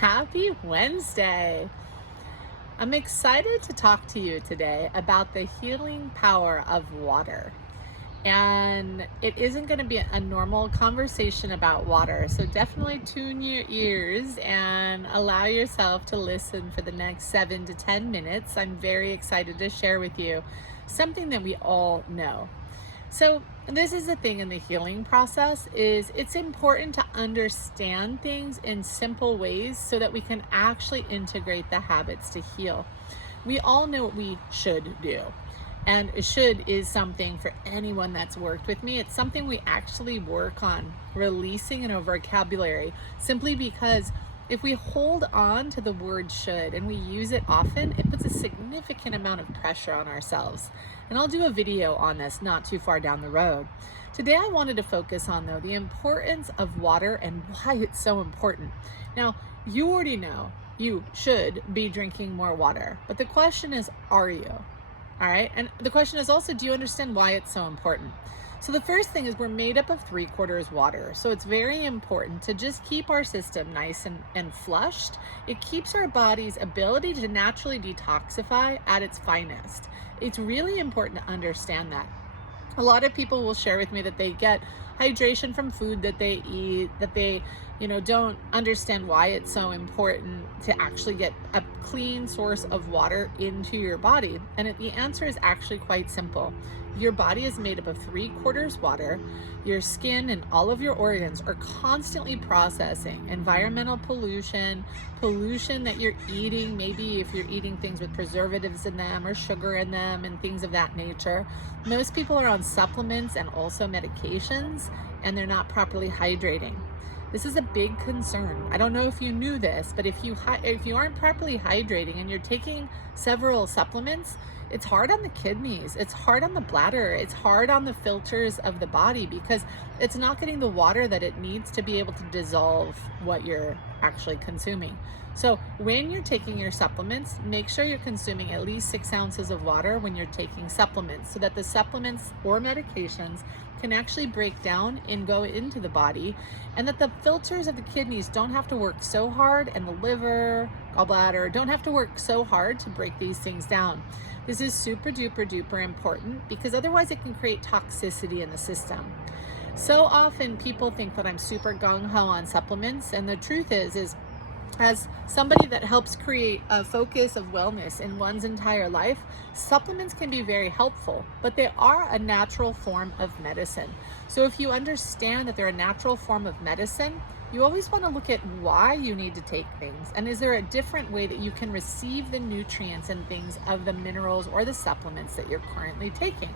Happy Wednesday! I'm excited to talk to you today about the healing power of water. And it isn't going to be a normal conversation about water, so definitely tune your ears and allow yourself to listen for the next 7 to 10 minutes. I'm very excited to share with you something that we all know. So this is the thing in the healing process is it's important to understand things in simple ways so that we can actually integrate the habits to heal. We all know what we should do. And should is something for anyone that's worked with me. It's something we actually work on releasing in our vocabulary simply because if we hold on to the word should and we use it often, it puts a significant amount of pressure on ourselves. And I'll do a video on this not too far down the road. Today I wanted to focus on, though, the importance of water and why it's so important. Now, you already know you should be drinking more water, but the question is, are you? All right. And the question is also, do you understand why it's so important? So the first thing is we're made up of 3/4 water. So it's very important to just keep our system nice and flushed. It keeps our body's ability to naturally detoxify at its finest. It's really important to understand that. A lot of people will share with me that they get hydration from food that they eat, that they, don't understand why it's so important to actually get a clean source of water into your body. And the answer is actually quite simple. Your body is made up of 3/4 water. Your skin and all of your organs are constantly processing environmental pollution that you're eating, maybe if you're eating things with preservatives in them or sugar in them and things of that nature. Most people are on supplements and also medications, and they're not properly hydrating. This is a big concern. I don't know if you knew this, but if you aren't properly hydrating and you're taking several supplements, it's hard on the kidneys, it's hard on the bladder, it's hard on the filters of the body because it's not getting the water that it needs to be able to dissolve what you're actually consuming. So when you're taking your supplements, make sure you're consuming at least 6 ounces of water when you're taking supplements so that the supplements or medications can actually break down and go into the body, and that the filters of the kidneys don't have to work so hard, and the liver, gallbladder don't have to work so hard to break these things down. This is super duper important because otherwise it can create toxicity in the system. So often people think that I'm super gung-ho on supplements, and the truth is as somebody that helps create a focus of wellness in one's entire life, supplements can be very helpful, but they are a natural form of medicine. So if you understand that they're a natural form of medicine, you always want to look at why you need to take things. And is there a different way that you can receive the nutrients and things of the minerals or the supplements that you're currently taking?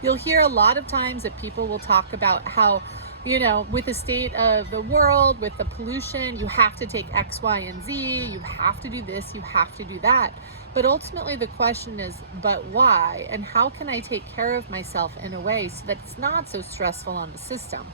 You'll hear a lot of times that people will talk about how, with the state of the world, with the pollution, you have to take X, Y, and Z, you have to do this, you have to do that. But ultimately the question is, but why? And how can I take care of myself in a way so that it's not so stressful on the system?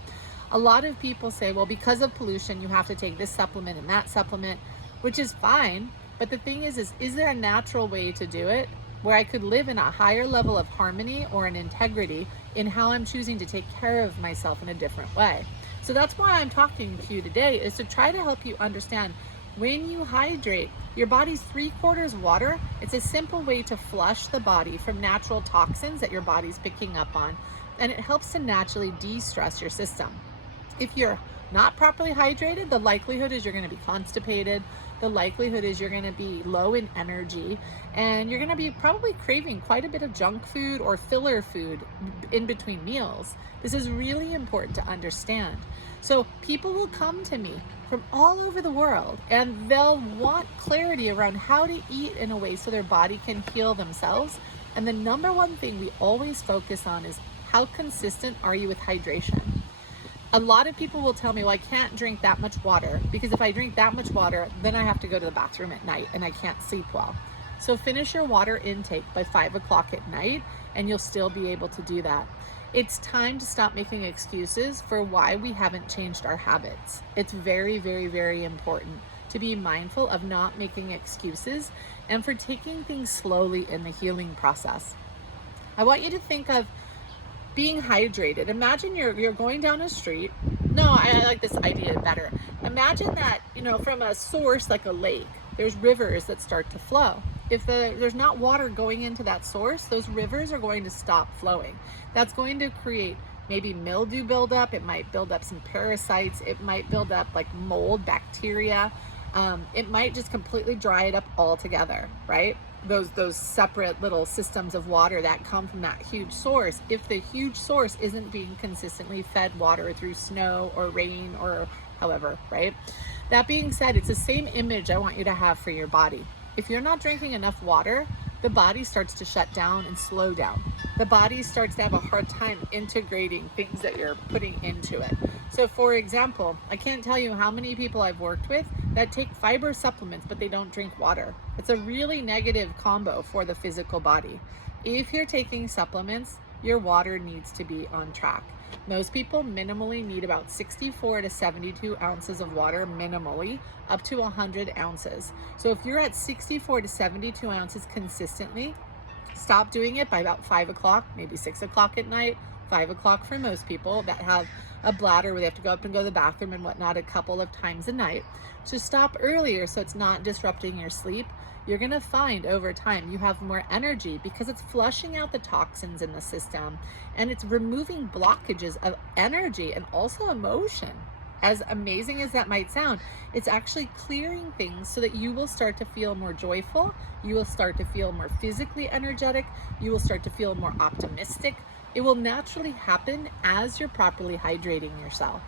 A lot of people say, well, because of pollution, you have to take this supplement and that supplement, which is fine. But the thing is there a natural way to do it where I could live in a higher level of harmony or an integrity in how I'm choosing to take care of myself in a different way? So that's why I'm talking to you today, is to try to help you understand when you hydrate, your body's 3/4 water. It's a simple way to flush the body from natural toxins that your body's picking up on, and it helps to naturally de-stress your system. If you're not properly hydrated, the likelihood is you're going to be constipated. The likelihood is you're going to be low in energy, and you're going to be probably craving quite a bit of junk food or filler food in between meals. This is really important to understand. So people will come to me from all over the world, and they'll want clarity around how to eat in a way so their body can heal themselves. And the number one thing we always focus on is how consistent are you with hydration? A lot of people will tell me, well, I can't drink that much water because if I drink that much water, then I have to go to the bathroom at night and I can't sleep well. So finish your water intake by 5 o'clock at night and you'll still be able to do that. It's time to stop making excuses for why we haven't changed our habits. It's very important to be mindful of not making excuses and for taking things slowly in the healing process. I want you to think of being hydrated. Imagine you're going down a street. No, I like this idea better. Imagine that, from a source like a lake, there's rivers that start to flow. If there's not water going into that source, those rivers are going to stop flowing. That's going to create maybe mildew buildup. It might build up some parasites. It might build up like mold, bacteria. It might just completely dry it up altogether, right? Those separate little systems of water that come from that huge source, if the huge source isn't being consistently fed water through snow or rain or however, right? That being said, it's the same image I want you to have for your body. If you're not drinking enough water, the body starts to shut down and slow down. The body starts to have a hard time integrating things that you're putting into it. So for example, I can't tell you how many people I've worked with that take fiber supplements, but they don't drink water. It's a really negative combo for the physical body. If you're taking supplements, your water needs to be on track. Most people minimally need about 64 to 72 ounces of water minimally, up to 100 ounces. So if you're at 64 to 72 ounces consistently, stop doing it by about 5 o'clock, maybe 6 o'clock at night, 5 o'clock for most people that have a bladder where they have to go up and go to the bathroom and whatnot a couple of times a night. So stop earlier so it's not disrupting your sleep. You're gonna find over time you have more energy because it's flushing out the toxins in the system and it's removing blockages of energy and also emotion. As amazing as that might sound, it's actually clearing things so that you will start to feel more joyful, you will start to feel more physically energetic, you will start to feel more optimistic. It will naturally happen as you're properly hydrating yourself.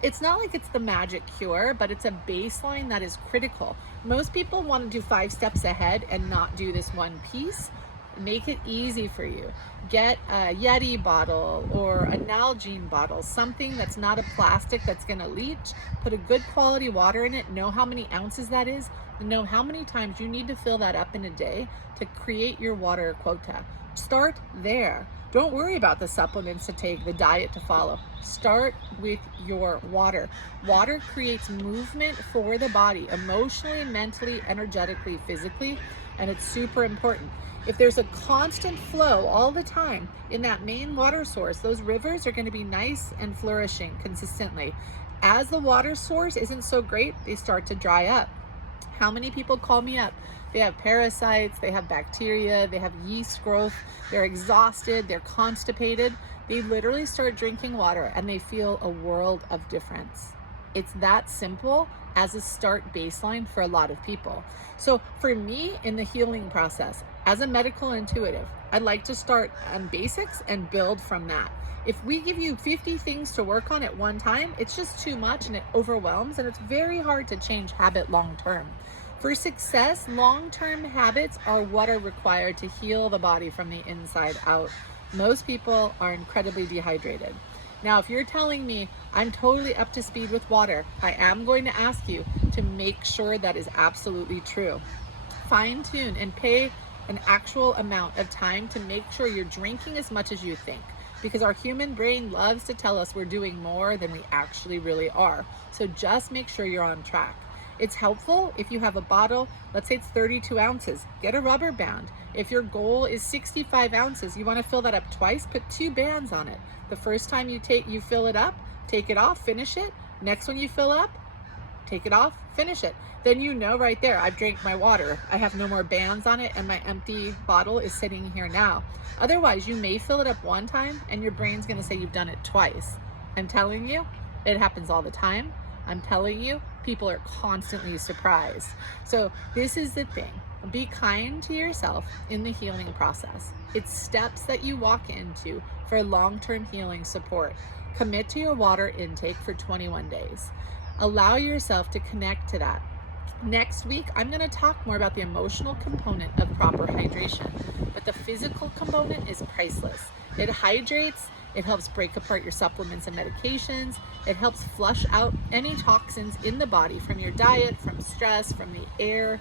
It's not like it's the magic cure, but it's a baseline that is critical. Most people want to do 5 steps ahead and not do this one piece. Make it easy for you. Get a Yeti bottle or a Nalgene bottle, something that's not a plastic that's going to leach. Put a good quality water in it. Know how many ounces that is. Know how many times you need to fill that up in a day to create your water quota. Start there. Don't worry about the supplements to take, the diet to follow. Start with your water. Water creates movement for the body, emotionally, mentally, energetically, physically, and it's super important. If there's a constant flow all the time in that main water source, those rivers are going to be nice and flourishing consistently. As the water source isn't so great, they start to dry up. How many people call me up? They have parasites, they have bacteria, they have yeast growth, they're exhausted, they're constipated. They literally start drinking water and they feel a world of difference. It's that simple as a start baseline for a lot of people. So for me in the healing process, as a medical intuitive, I'd like to start on basics and build from that. If we give you 50 things to work on at one time, it's just too much and it overwhelms and it's very hard to change habit long term. For success, long-term habits are what are required to heal the body from the inside out. Most people are incredibly dehydrated. Now, if you're telling me I'm totally up to speed with water, I am going to ask you to make sure that is absolutely true. Fine tune and pay an actual amount of time to make sure you're drinking as much as you think, because our human brain loves to tell us we're doing more than we actually really are. So just make sure you're on track. It's helpful if you have a bottle, let's say it's 32 ounces, get a rubber band. If your goal is 65 ounces, you want to fill that up twice, put 2 bands on it. The first time you fill it up, take it off, finish it. Next one you fill up, take it off, finish it. Then you know right there, I've drank my water. I have no more bands on it and my empty bottle is sitting here now. Otherwise, you may fill it up one time and your brain's gonna say you've done it twice. I'm telling you, it happens all the time. I'm telling you, people are constantly surprised. So this is the thing. Be kind to yourself in the healing process. It's steps that you walk into for long-term healing support. Commit to your water intake for 21 days. Allow yourself to connect to that. Next week, I'm going to talk more about the emotional component of proper hydration, but the physical component is priceless. It hydrates. It helps break apart your supplements and medications. It helps flush out any toxins in the body from your diet, from stress, from the air.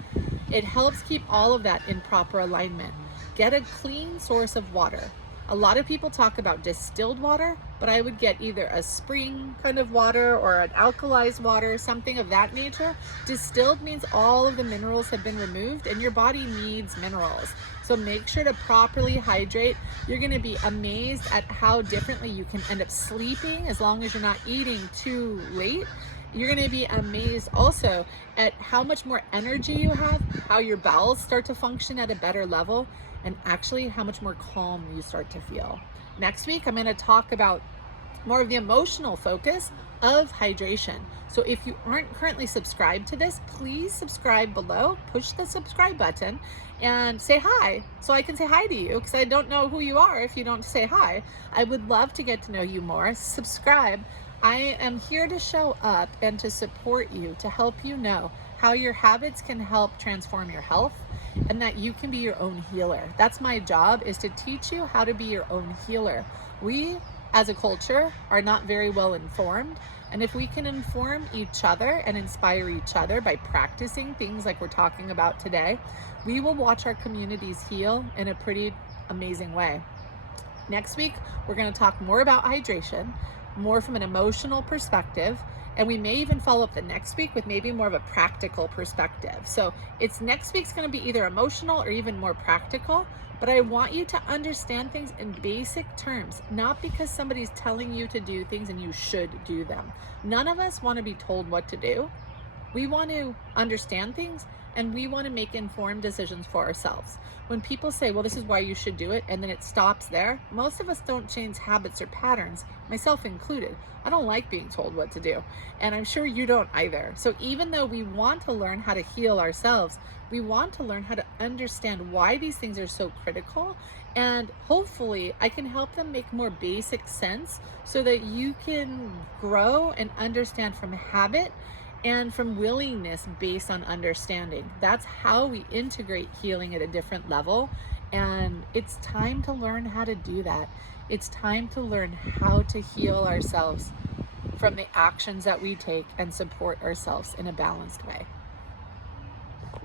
It helps keep all of that in proper alignment. Get a clean source of water. A lot of people talk about distilled water, but I would get either a spring kind of water or an alkalized water, something of that nature. Distilled means all of the minerals have been removed and your body needs minerals. So make sure to properly hydrate. You're gonna be amazed at how differently you can end up sleeping as long as you're not eating too late. You're gonna be amazed also at how much more energy you have, how your bowels start to function at a better level, and actually how much more calm you start to feel. Next week, I'm gonna talk about more of the emotional focus of hydration. So if you aren't currently subscribed to this, please subscribe below, push the subscribe button and say hi so I can say hi to you, because I don't know who you are if you don't say hi. I would love to get to know you more. Subscribe. I am here to show up and to support you, to help you know how your habits can help transform your health and that you can be your own healer. That's my job, is to teach you how to be your own healer. We as a culture are not very well informed, and if we can inform each other and inspire each other by practicing things like we're talking about today, we will watch our communities heal in a pretty amazing way. Next week, we're going to talk more about hydration, more from an emotional perspective, and we may even follow up the next week with maybe more of a practical perspective. So it's next week's going to be either emotional or even more practical, but I want you to understand things in basic terms, not because somebody's telling you to do things and you should do them. None of us want to be told what to do. We want to understand things and we want to make informed decisions for ourselves. When people say, well, this is why you should do it, and then it stops there, most of us don't change habits or patterns, myself included. I don't like being told what to do, and I'm sure you don't either. So even though we want to learn how to heal ourselves, we want to learn how to understand why these things are so critical, and hopefully I can help them make more basic sense so that you can grow and understand from habit and from willingness based on understanding. That's how we integrate healing at a different level. And it's time to learn how to do that. It's time to learn how to heal ourselves from the actions that we take and support ourselves in a balanced way.